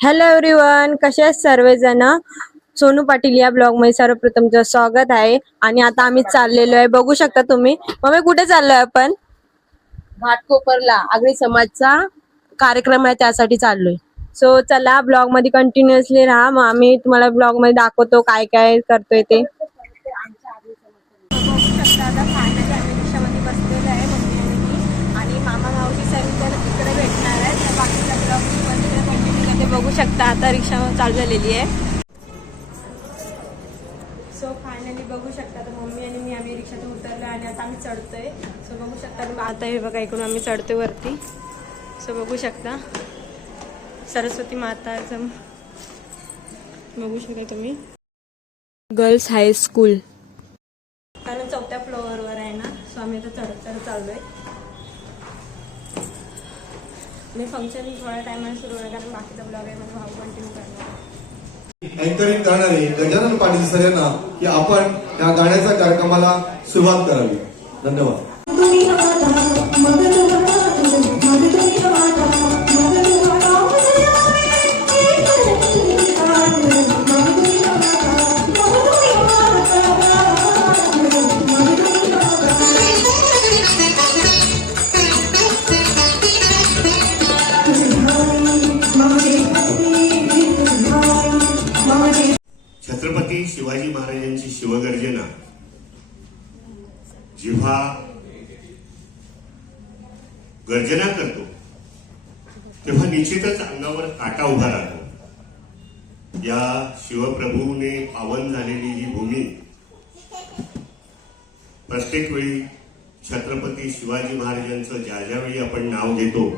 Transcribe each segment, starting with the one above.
Hello everyone, कसे आहेत सर्वजण. सोनू पाटील या ब्लॉग मध्ये सर्वप्रथमचं स्वागत आहे. आणि आता आम्ही चाललेलो आहे, बघू शकता तुम्ही. मम्मी कुठे चाललोय आपण? घाटकोपरला आगरी समाजचा कार्यक्रम आहे, त्यासाठी चाललोय. सो चला ब्लॉग मध्ये कंटिन्युअसली राहा. मग आम्ही तुम्हाला ब्लॉग मध्ये दाखवतो काय काय करतोय ते. बघू शकता आता फायनली आम्ही रिक्षामध्ये बसलेलो आहे, मम्मी आणि मी. आणि मामा मावशी सगळी तिकडे भेटणार आहेत. तर बाकीच्या ब्लॉग मध्ये कंटिन्यू करते. बघू शकता आता रिक्षा चालू झालेली आहे. सो फायनली बघू शकता तर मम्मी आणि मी आम्ही रिक्षातून उतरलो आणि आता आम्ही चढतोय. सो बघू शकता आता हे बघा इकडून आम्ही चढतोय वरती. सो बघू शकता सरस्वती माताचं बघू शकता तुम्ही. गर्ल्स हायस्कूल कारण 4थ्या फ्लोअरवर आहे ना. सो आम्ही आता चढत चाललोय. मी फंक्शन थोड्या टायमाने सुरू होणार कारण बाकीचा ब्लॉग आहे माझा भाऊ कंटिन्यू करणार. अँकरिंग करणारे गजानन पाटील सर यांना की आपण या गाण्याच्या कार्यक्रमाला सुरुवात करावी. धन्यवाद. छत्रपती शिवाजी महाराजांची शिवगर्जना जेव्हा गर्जना करतो तेव्हा निश्चितच अंगावर काटा उभा राहतो. या शिवप्रभूने पावन झालेली ही भूमी प्रत्येक वेळी छत्रपती शिवाजी महाराजांचं ज्या ज्यावेळी आपण नाव घेतो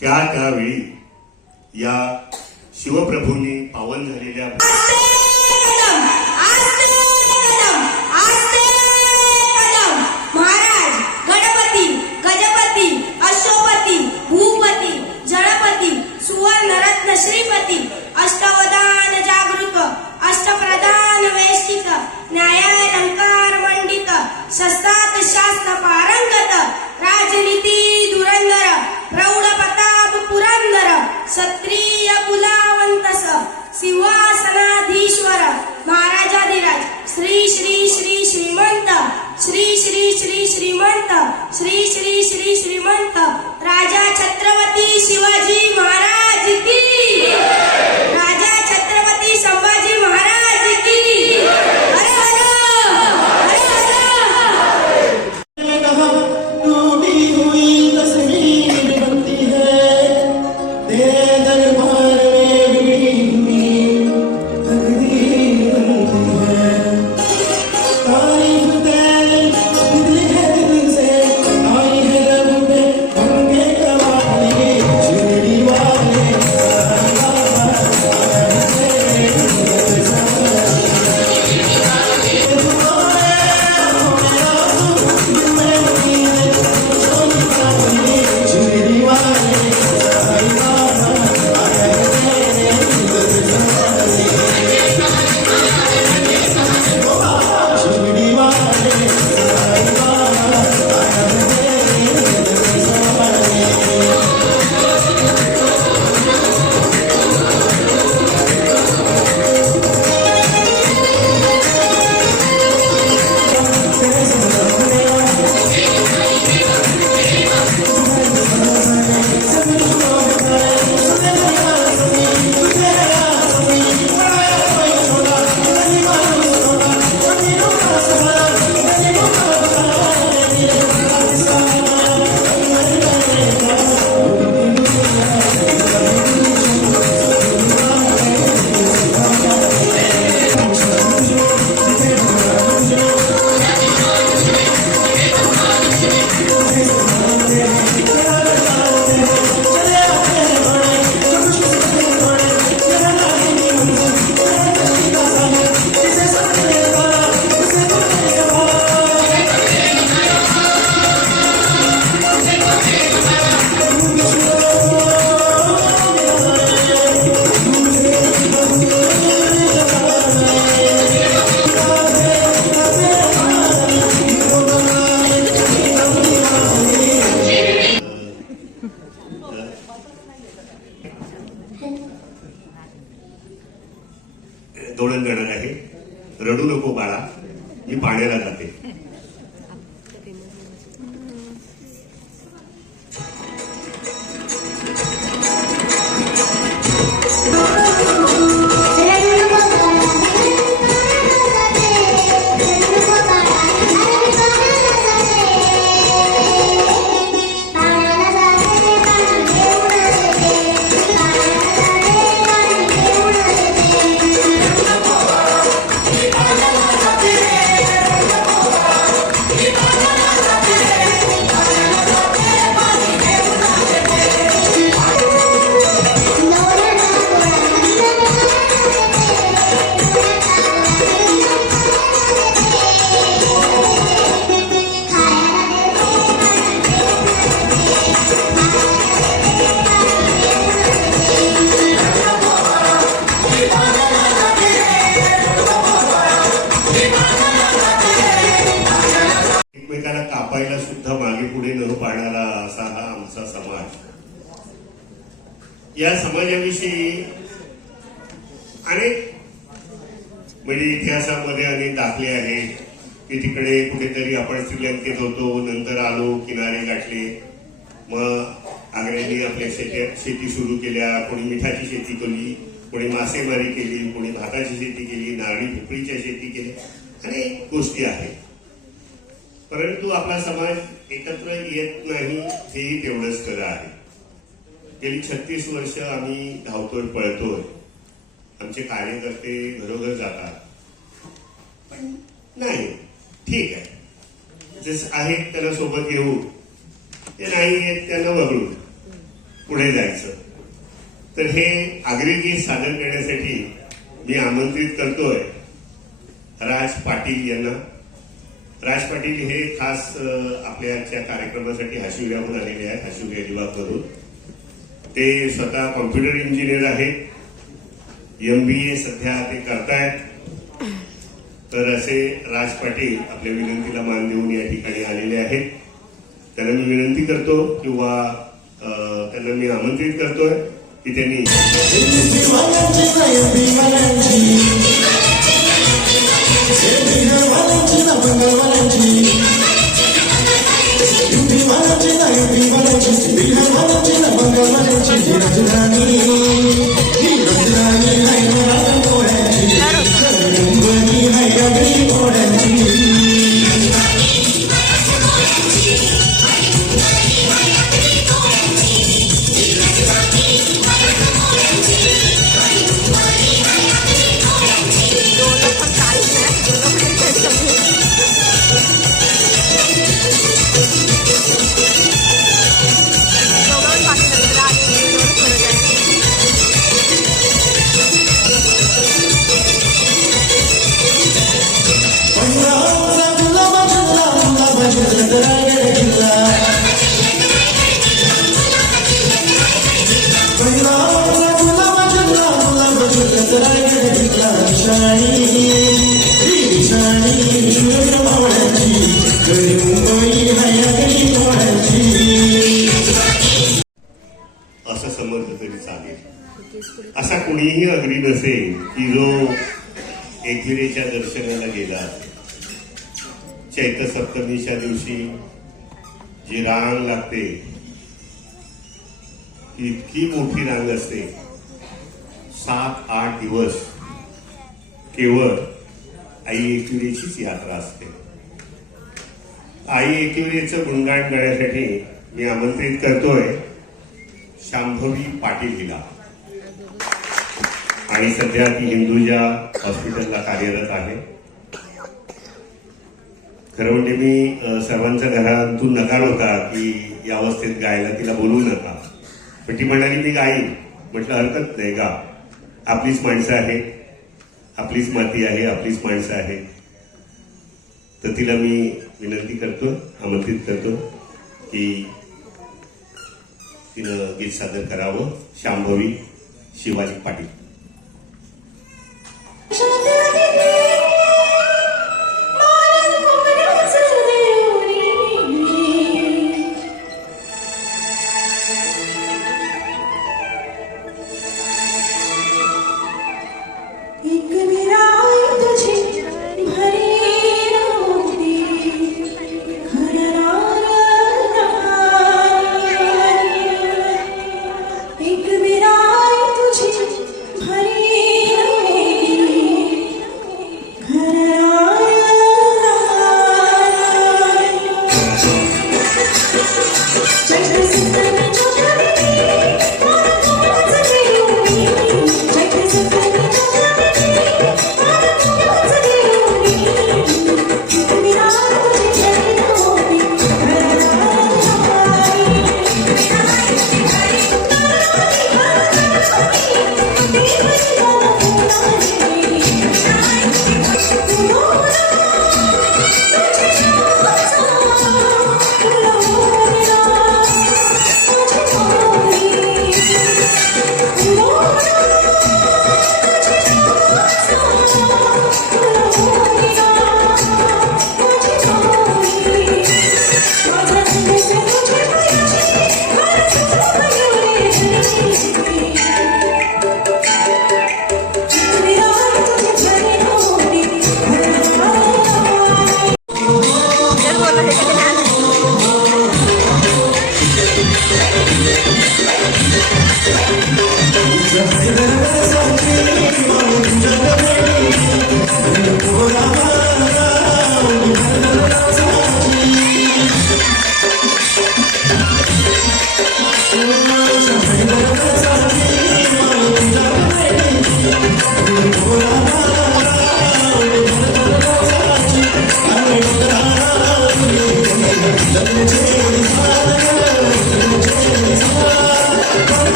त्यावेळी या शिवप्रभूंनी पावन झालेल्या श्रीपती अष्टवदान जागृत अष्टप्रधान वेशित न्यायालंकार मंडित शस्त्रात शास्त्र पारंगत राजनीती धुरंधर प्रौढ प्रताप पुरंदर क्षत्रिय कुलावंतस सिंहासनाधीश्वर महाराजाधिराज श्री श्री श्री श्रीमंत श्री श्री श्री श्रीमंत श्री श्री श्री श्रीमंत राजा छत्रपती शिवाजी महाराज की राजा छत्रपती संभाजी महाराज की हर हर टूटी हुई तस्वीर बनती है तेरे दरबार में बिगड़ी हुई तकदीर बनती है. तारीफ तेरी दिल है दिल से आई है रब पे उनके कवाली शिरडी वाले ठाण्याला जाते. एकमेकाला कापायला सुद्धा मागे पुढे न पाडणारा असा हा आमचा समाज. या समाजाविषयी अनेक म्हणजे इतिहासामध्ये अनेक दाखले आहेत की तिकडे कुठेतरी आपण श्रीलंकेत होतो, नंतर आलो, किनारे गाठले, मग आग्र्यांनी आपल्या शेती सुरू केल्या, कोणी मिठाची शेती केली, कोणी मासेमारी केली, कोणी भाताची शेती केली, नारळी पोकळीच्या शेती केल्या, अनेक गोष्टी आहेत. परंतु आपला समाज एकत्र येत नाही हेही तेवढंच खरं आहे. गेली 36 वर्ष आम्ही धावतोय, पळतोय, आमचे कार्यकर्ते घरोघर जातात, पण नाही ठीक आहे, जसं आहेत त्याला सोबत घेऊ, ते नाही येत त्यांना वगळू पुढे जायचं. तर हे आगरी गीत सादर करण्यासाठी मी आमंत्रित करतोय राज पाटील यांना. राज पाटील हे खास आपल्याच्या कार्यक्रमासाठी हाशिवऱ्याहून आलेले आहेत, हाशिवरी अलिबागमधून. ते स्वतः कॉम्प्युटर इंजिनियर आहेत, MBA सध्या ते करतायत. तर असे राज पाटील आपल्या विनंतीला मान देऊन या ठिकाणी आलेले आहेत. त्यांना मी विनंती करतो किंवा त्यांना मी आमंत्रित करतोय की त्यांनी असं समजलं तरी चालेल. असा कुणीही अग्री नसेल की जो एकविरेच्या दर्शनाला गेला. चैत्र सप्तमीच्या दिवशी जी रांग लागते इतकी मोठी रांग असते. 7-8 दिवस केवळ आई एकविरेचीच यात्रा असते. आई एकविरेचं गुणगान करण्यासाठी मी आमंत्रित करतोय शांभवी पाटील हिला. आणि सध्या ती हिंदुजा हॉस्पिटलला कार्यरत आहे. खरं म्हणजे मी सर्वांच्या घरातून नकार होता की या अवस्थेत गायला तिला बोलवू नका, पण ती म्हणाली मी गाईन. म्हटलं हरकत नाही, गा. आपलीच माणसं आहेत, आपलीच माती आहे, आपलीच माणसं आहेत. तर तिला मी विनंती करतो, आमंत्रित करतो की तिनं गीत सादर करावं. शांभवी शिवाजी पाटील. एक विराई तुझी भरी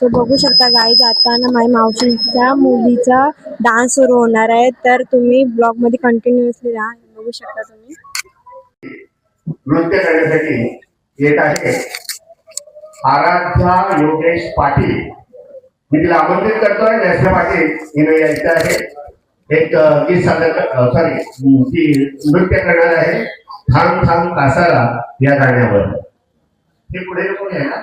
सो बघू शकता गाईज आता ना माझ्या मावशीच्या मुलीचा डान्स सुरू होणार आहे, तर तुम्ही ब्लॉग मध्ये कंटिन्युअसली राहा. बघू शकता तुम्ही. नृत्य करण्यासाठी येत आहे आराध्या योगेश पाटील. मी तिला आमंत्रित करतोय. नॅशनल पाटील हिने यायचं आहे. एक गीत सादर सॉरी ती नृत्य करणार आहे थांब थांब कासारा या गाण्यावर. हे पुढे कोण आहे ना?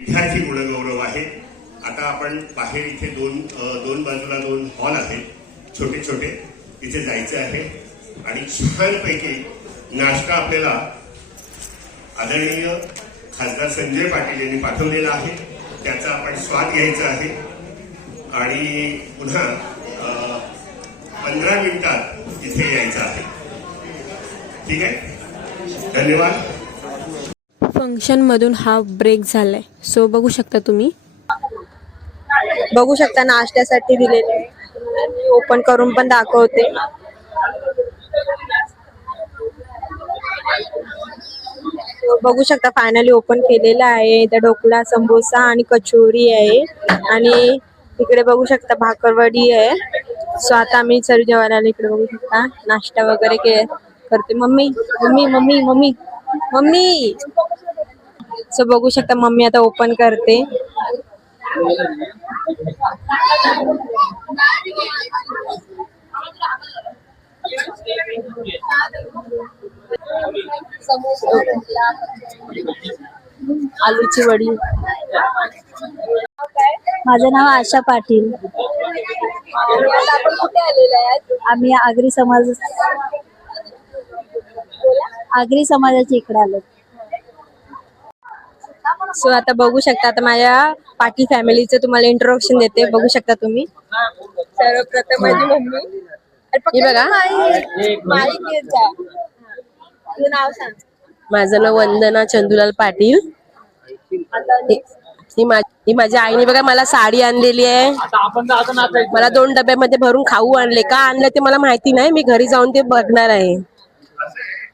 विद्यार्थी गुणगौरव आहे. आता आपण बाहेर इथे दोन बाजूला 2 हॉल आहेत छोटे छोटे, तिथे जायचं आहे आणि छानपैकी नाश्ता आपल्याला आदरणीय खासदार संजय पाटील यांनी पाठवलेला आहे, त्याचा आपण स्वाद घ्यायचा आहे आणि पुन्हा 15 मिनिटात इथे यायचं आहे. ठीक आहे, धन्यवाद. फंक्शन मधून हा ब्रेक झालाय. सो बघू शकता तुम्ही. बघू शकता नाश्त्यासाठी दिलेले आहे. मी ओपन करून पण दाखवते. बघू शकता फायनली ओपन केलेलं आहे. इथे ढोकळा, समोसा आणि कचोरी आहे आणि इकडे बघू शकता भाकरवडी आहे. सो आता आम्ही सर्व जेवायला इकडे बघू शकता नाश्ता वगैरे करते. Mummy mummy mummy mummy mummy. So बघू शकता मम्मी आता ओपन करते. आलूची वडी. माझं नाव आशा पाटील. आपण कुठे आलेलो आहे? आम्ही आगरी समाजाच्या इकडे आलो. सो आता बघू शकता आता माझ्या पाटील फॅमिलीचं तुम्हाला इंट्रोडक्शन देते. बघू शकता तुम्ही. सर्वप्रथम माझी मम्मी. हे बघा नाव सांग. माझं नाव वंदना चंदुलाल पाटील. ही माझ्या आईने बघा मला साडी आणलेली आहे. मला 2 डब्यामध्ये भरून खाऊ आणले. का आणले ते मला माहिती नाही, मी घरी जाऊन ते बघणार आहे.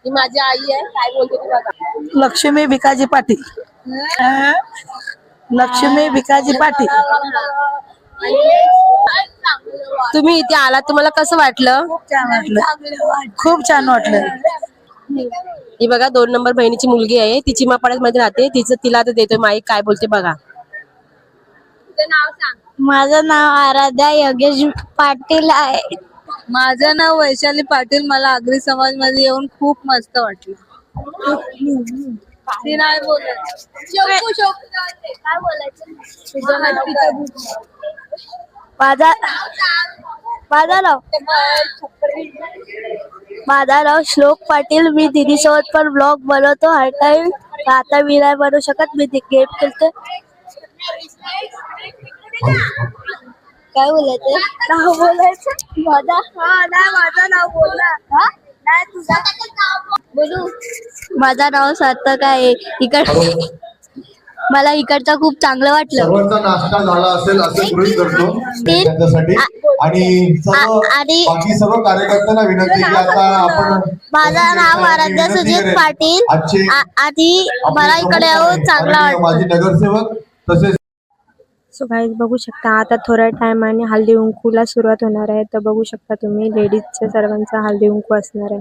ही माझी आई आहे. काय बोलते ती बघा. लक्ष्मी भिकाजी पाटील. लक्ष्मी भिकाजी पाटील. तुम्ही इथे आला, तुम्हाला कसं वाटलं? खूप छान वाटलं. ही बघा 2 नंबर बहिणीची मुलगी आहे. ती चिमापाड्यात मध्ये राहते. तिला आता देतोय माईक. काय बोलते बघा. माझं नाव आराध्या योगेश पाटील आहे. माझं नाव वैशाली पाटील. मला आगरी समाज मध्ये येऊन खूप मस्त वाटलं. ती नाही बोलत. काय बोलायचं? माझं नाव श्लोक पाटील. मी दीदी सोबत पण ब्लॉग बनवतो हर टाइम. आता मी नाही बनवू शकत, मी गेम खेळते. काय बोलायचं? नाव बोलायचं. माझं नाव बोलला. नाही तुझा बोलू. माझं नाव सार्थक आहे. मला इकडचं खूप चांगलं वाटलं. सर्वांचा नाश्ता झाला असेल असे गृहीत धरतो त्यांच्यासाठी आणि बाकी सर्व कार्यकर्त्यांना विनंती की आता आपण. माझं नाव आराध्या सुजित पाटील. आधी मला इकडे येऊन चांगलं वाटलं. माझे नगरसेवक तसेच. सो गाईज बघू शकता आता थोड्या टायमाने हळदी कुंकूला सुरुवात होणार आहे. तर बघू शकता तुम्ही लेडीजच्या सर्वांचा हळदी कुंकू असणार आहे.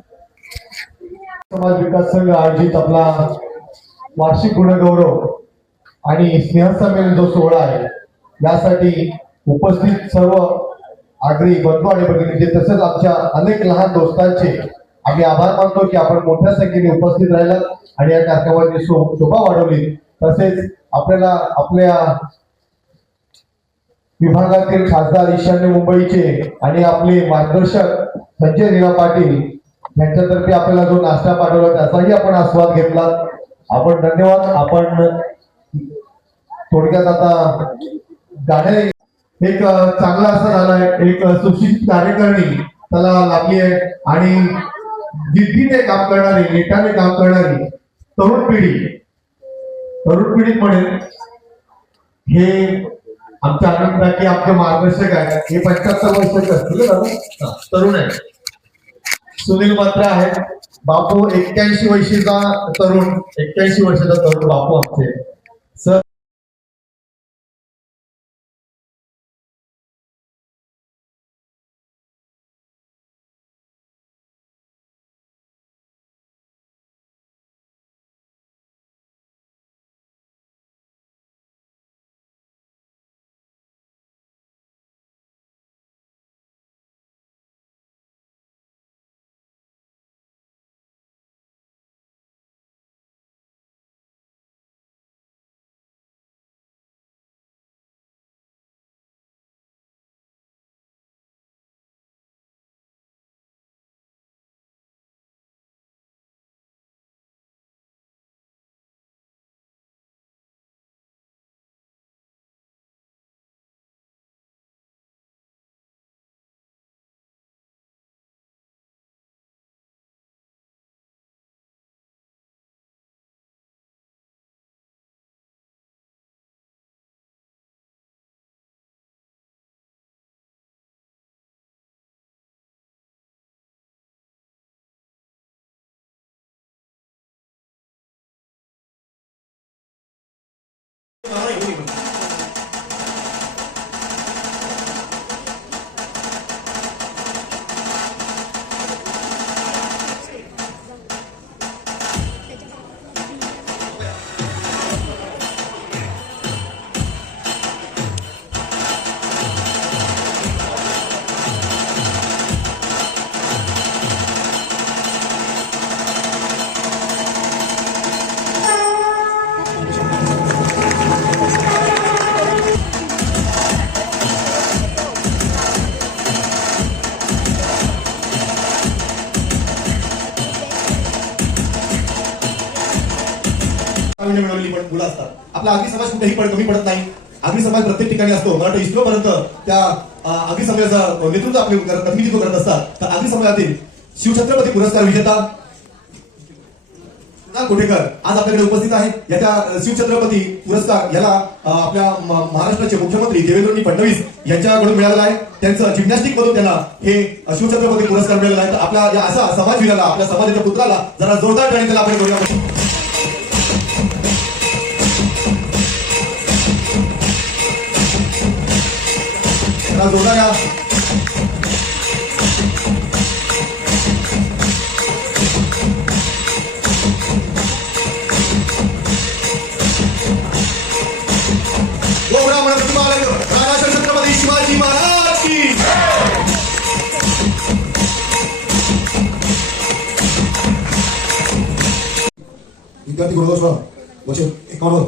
समाज विकास संघ आयोजित आपला वार्षिक गुणगौरव आणि स्नेहसंमेलन जो सोहळा आहे यासाठी उपस्थित सर्व आगरी बंधू आणि भगिनीचे तसेच आमच्या अनेक लहान दोस्तांचे आम्ही आभार मानतो की आपण मोठ्या संख्येने उपस्थित राहिलात आणि या कार्यक्रमाची शोभा वाढवली. तसेच आपल्याला आपल्या विभागातील खासदार ईशान्य मुंबईचे आणि आपले मार्गदर्शक संजय लीला पाटील यांच्यातर्फे आपल्याला जो नाश्ता पाठवला त्याचाही आपण आस्वाद घेतला. आपण धन्यवाद. आपण थोडक्यात आता गाणे एक चांगला असा झालाय, एक सुशिक्षित कार्यकारिणी त्याला लाभली आहे आणि जिद्दीने काम करणारी, नेटाने काम करणारी तरुण पिढी म्हणेल हे आमच्या आनंद की आमचे मार्गदर्शक आहेत. हे 75 वर्षाचे असतील दादा, तरुण आहे. सुनील मात्रे आहेत. बापू 81 वर्षाचा तरुण, 81 वर्षाचा तरुण बापू आमचे सर. मिळवलेली पण मुलं असतात. आपला आगरी समाज कुठेही कमी पडत नाही. आगरी समाज प्रत्येक ठिकाणी असतो. मला वाटतं इस्रो पर्यंत त्या आगरी समाजाचं नेतृत्व आपले प्रतिनिधित्व करत असतात. तर आगरी समाजातील शिवछत्रपती पुरस्कार विजेता कोठेकर आज आपल्याकडे उपस्थित आहे. याच्या शिवछत्रपती पुरस्कार याला आपल्या महाराष्ट्राचे मुख्यमंत्री देवेंद्र फडणवीस यांच्याकडून मिळालेला आहे. त्यांचं जिम्नॅस्टिक मधून त्यांना हे शिवछत्रपती पुरस्कार मिळालेला आहे. तर आपल्या या असा समाजवीराला, आपल्या समाजाच्या पुत्राला जरा जोरदार टाळी त्याला आपण करूया. जोरदार या. राजा छत्रपती शिवाजी महाराज की. विद्यार्थी गुणदोष वर्ष 51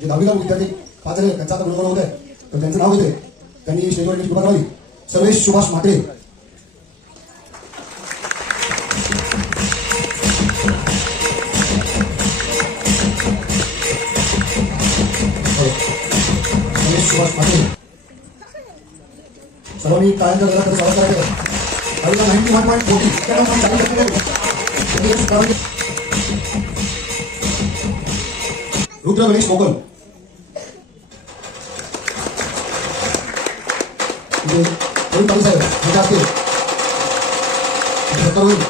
जे 10वीला विद्यार्थी 5 जण त्यांचा आता गुणगौरव होत आहे. तर त्यांचं नाव होते, त्यांनी स्टेजवर येण्याची कृपा करावी. सर्वेश सुभाष म्हात्रे. सुभाष म्हात्रे सर्वांनी टाळ्यांचा गजर स्वागत करायचं. 91.40 रुद्र गणेश मोगल. तरुण पाटील साहेब यांच्या हस्ते सत्कार होईल.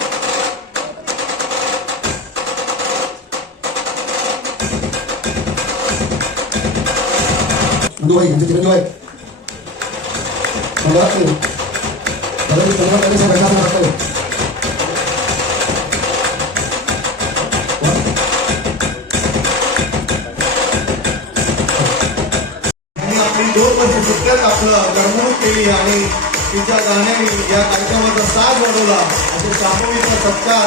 नंदूभाई यांचे चिरंजीव आहेत. 2 वर्ष सुट्ट्यात आपलं करमणूक केली आणि तिच्या गाण्याने या कार्यक्रमाचा साज वाढवला असे सामूहिक सत्कार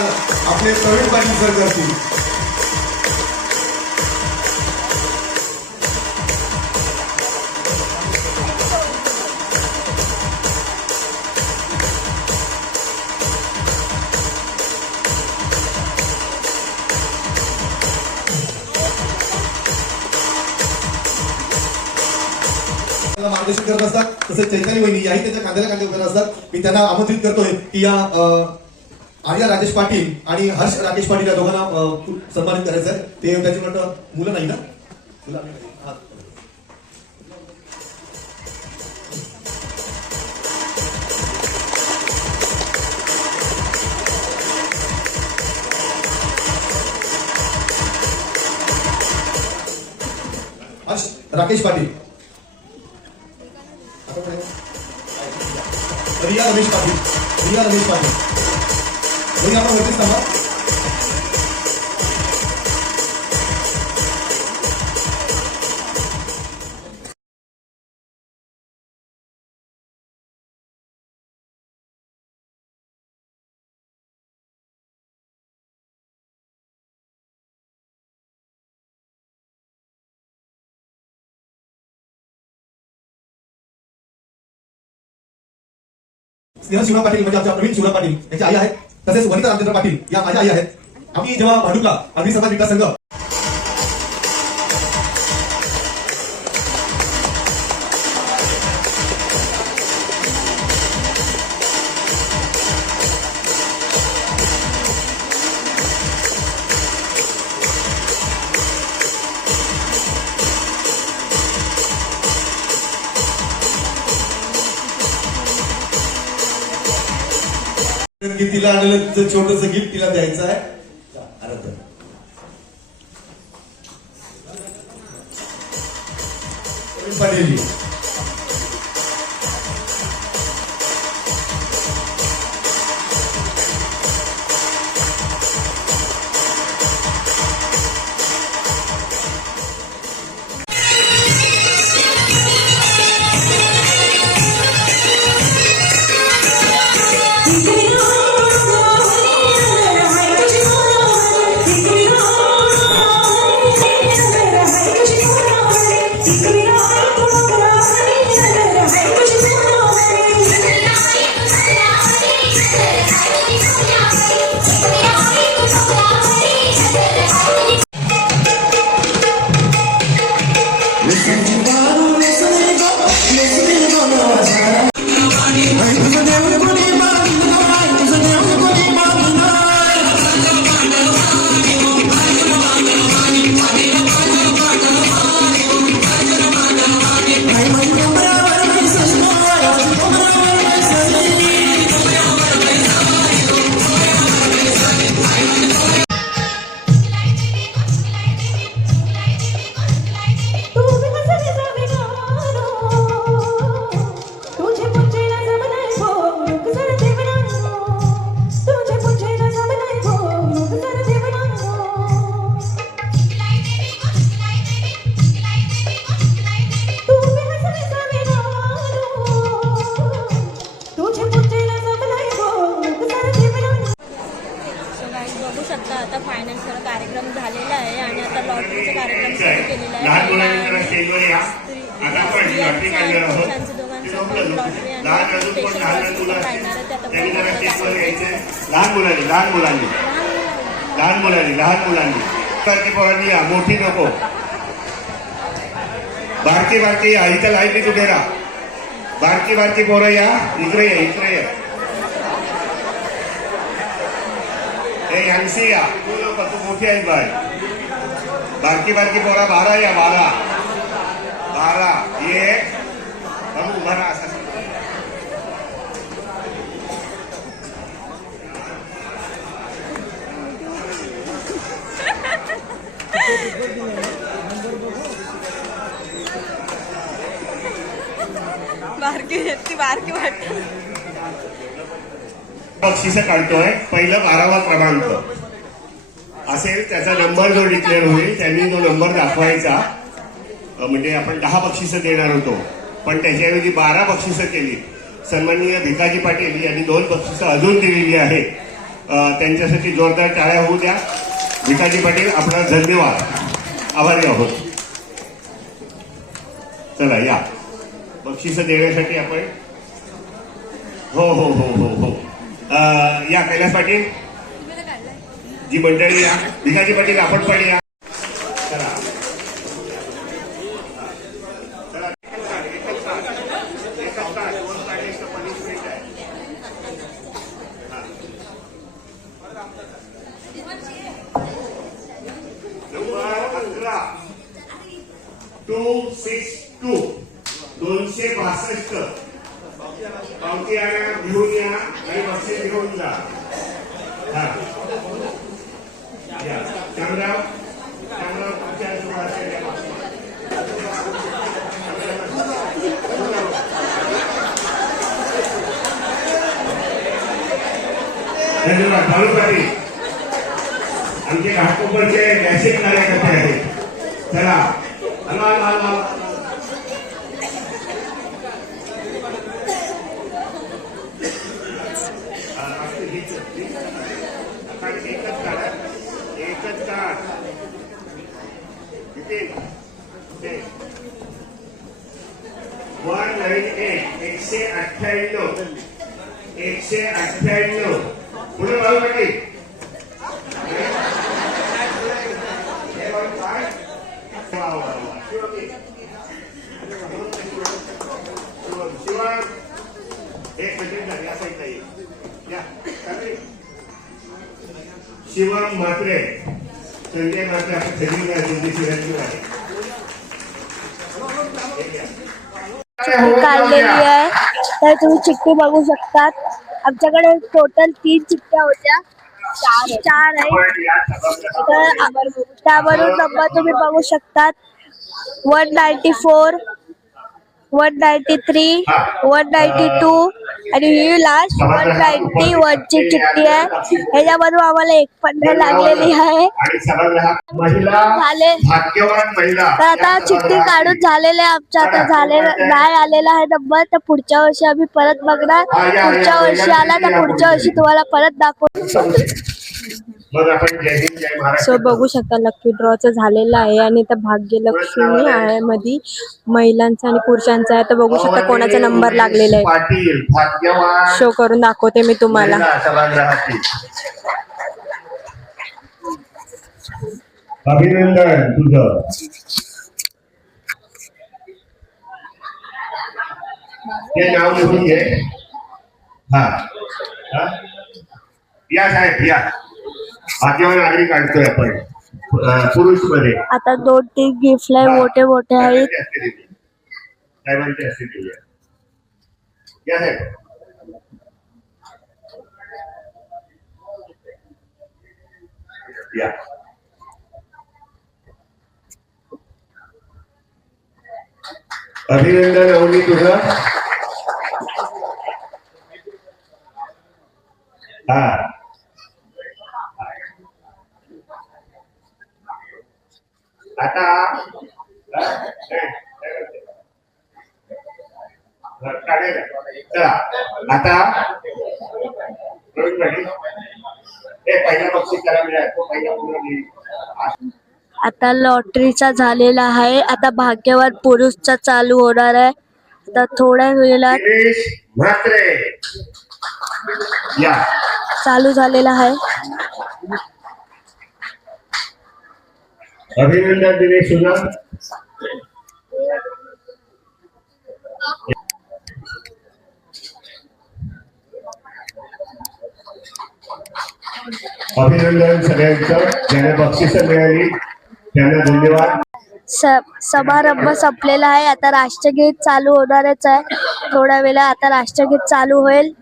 आपले प्रवीण पाटील सर करतील. मार्गदर्शन करत असतात. तसेच चैतन्य वहिनी याही त्यांच्या खांद्याला खांदे उभे असतात. मी त्यांना आमंत्रित करतोय की या आर्या राजेश पाटील आणि हर्ष राकेश पाटील या दोघांना सन्मानित करायचं आहे. ते त्याची म्हटलं मुलं नाही ना हर्ष राकेश पाटील, रिया रमेश पाटील, रिया रमेश पाटील दोन्ही आपण वरतीच थांबा. स्नेहा शिवराम पाटील म्हणजे आमच्या प्रवीण शिवराम पाटील यांच्या आई आहेत. तसेच वनिता रामचंद्र पाटील या माझ्या आई आहेत. आम्ही जेव्हा भांडुपला आगरी समाज विकास संघ तिला आणलेलं छोटस गिफ्ट तिला द्यायचं आहे. पाटील आता फायनल सर्व कार्यक्रम झालेला आहे आणि आता लॉटरीचा कार्यक्रम सुरू केलेला आहे. लहान मुलांना स्टेजवर या. आता आपण लॉटरी काढणार आहोत. लॉटरी आणि लहान अजून कोण लहान मुलं राहणार आहे ते आता त्यांनी जरा स्टेजवर यायचंय. लहान मुलांनी बारकी पोरांनी या, मोठी नको. बारकी या, इथं लाईनीत उभे राहा. बारकी पोरं या, इकडे या. यांसी या, तू लोक तू मोठी आहेस बाय. बारकी पोरा 12 या, 12 ये उभा राहा. असं बारकी वाटत. बक्षीस काढतोय. पहिलं 12वा क्रमांक असेल त्याचा नंबर जो डिक्लेअर होईल त्यांनी तो नंबर दाखवायचा. म्हणजे आपण 10 बक्षीस देणार होतो. पण त्याच्याऐवजी 12 बक्षिसं केली. सन्माननीय भिकाजी पाटील यांनी 2 बक्षिसं अजून दिलेली आहेत. त्यांच्यासाठी जोरदार टाळ्या होऊ द्या. भिकाजी पाटील आपला धन्यवाद, आभारी आहोत. चला या बक्षिसं देण्यासाठी आपण हो हो हो हो हो या कैलास पाटील जी मंडळी या. भिकाजी पाटील आपण पण या. चला नंबर 262 262 पावती आणा, घेऊन या आणि बक्षीस घेऊन जा. हा या श्यामराव तुमच्या धन्यवाद. भाऊ पाटील आमचे घाटकोपरचे नैतिक कार्यकर्ते आहेत. चला हलवा एकच काढ. 198 पुढे भाऊ पाटील शिवाय एक मिनिट झाली असा शिवम म्हात्रे, संजय म्हात्रे आपण सगळी आहे. काढलेली आहे. तर तुम्ही चिठ्ठी बघू शकतात. आमच्याकडे टोटल 3 चिठ्ठ्या होत्या, 4 आहे. तर त्यावरून नंबर तुम्ही बघू शकतात. 194, 193, 192 आणि ही लास्ट 191 ची चिठ्ठी आहे. ह्याच्यामधून आम्हाला 1 पण नाही लागलेली आहे. तर आता चिठ्ठी काढून झालेले आमच्या आता झालेलं नाही आलेला आहे नंबर. तर पुढच्या वर्षी आम्ही परत बघणार. पुढच्या वर्षी आला तर पुढच्या वर्षी तुम्हाला परत दाखवू. सो बघू शकता लकी ड्रॉच झालेलं आहे आणि तर भाग्यलक्ष्मी आहे मध्ये महिलांचा आणि पुरुषांचा आहे. तर बघू शकता कोणाचा नंबर लागलेला आहे. शो करून दाखवते मी तुम्हाला. अभिनंदन तुझं. ते नाव लिहून घे. हा या साहेब या. भाग्यवान नागरिक आणतोय आपण पुरुष मध्ये. आता 2-3 गिफ्ट मोठे मोठे आहेत. साहेबांचे असतील या साहेब. या अभिनंदन अवनी तुझं. हा आता चला आता पहिला बक्षीस त्याला मिळाला तो पहिला पूर्ण. आता लॉटरीचा झालेला आहे. आता भाग्यवान पुरुषचा चालू होणार आहे. आता थोड्या वेळेला चालू झालेला आहे. अभिनंदन दिनेश सुना. अभिनंदन सगळ्यांचं. ज्यांना बक्षिसं मिळाली त्यांना धन्यवाद. समारंभ संपलेला आहे. आता राष्ट्रगीत चालू होणारच आहे. थोड्या वेळा आता राष्ट्रगीत चालू होईल.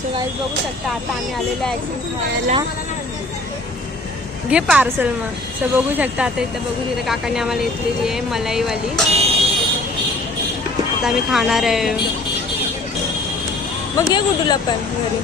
सो गाईज बघू शकता आता आम्ही आलेलो आईस्क्रीम खायला. घे पार्सल मग. सो बघू शकता आता इथं बघू तिथे काकांनी आम्हाला घेतलेली आहे मलाईवाली. आता आम्ही खाणार आहे. मग घे गुडूला पण घरी.